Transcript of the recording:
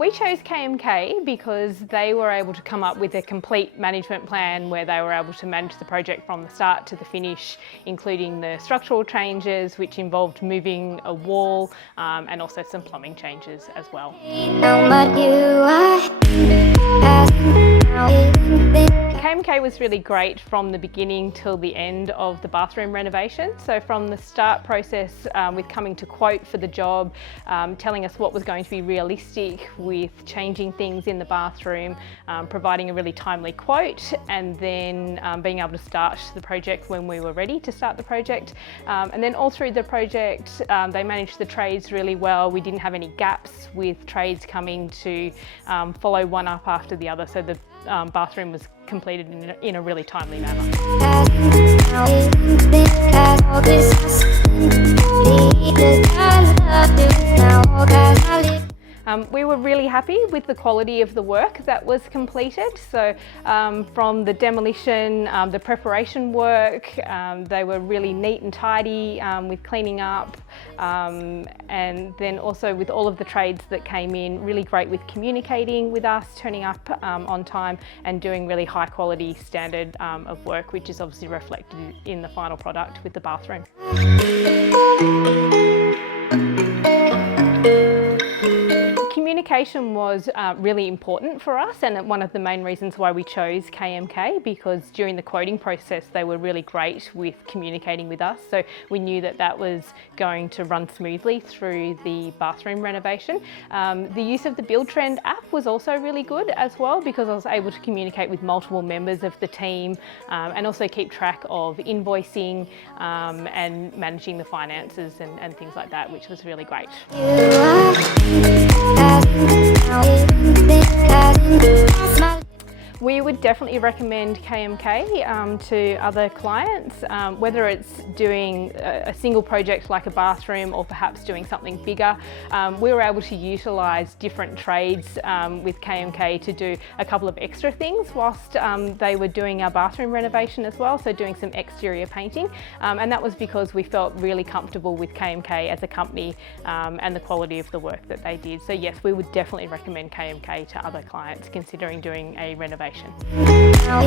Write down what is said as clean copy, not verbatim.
We chose KMK because they were able to come up with a complete management plan where they were able to manage the project from the start to the finish, including the structural changes, which involved moving a wall and also some plumbing changes as well. KMK was really great from the beginning till the end of the bathroom renovation. So from the start process with coming to quote for the job, telling us what was going to be realistic with changing things in the bathroom, providing a really timely quote, and then being able to start the project when we were ready to start the project. And then all through the project, they managed the trades really well. We didn't have any gaps with trades coming to follow one up after the other. So the bathroom was completed in a really timely manner. We were really happy with the quality of the work that was completed. So from the demolition, the preparation work, they were really neat and tidy with cleaning up, and then also with all of the trades that came in, really great with communicating with us, turning up on time and doing really high quality standard of work, which is obviously reflected in the final product with the bathroom. Communication was really important for us, and one of the main reasons why we chose KMK, because during the quoting process they were really great with communicating with us, so we knew that that was going to run smoothly through the bathroom renovation. The use of the Build Trend app was also really good as well, because I was able to communicate with multiple members of the team and also keep track of invoicing and managing the finances and things like that, which was really great. We would definitely recommend KMK to other clients, whether it's doing a single project like a bathroom or perhaps doing something bigger. We were able to utilise different trades with KMK to do a couple of extra things whilst they were doing our bathroom renovation as well, so doing some exterior painting, and that was because we felt really comfortable with KMK as a company and the quality of the work that they did. So yes, we would definitely recommend KMK to other clients considering doing a renovation. Now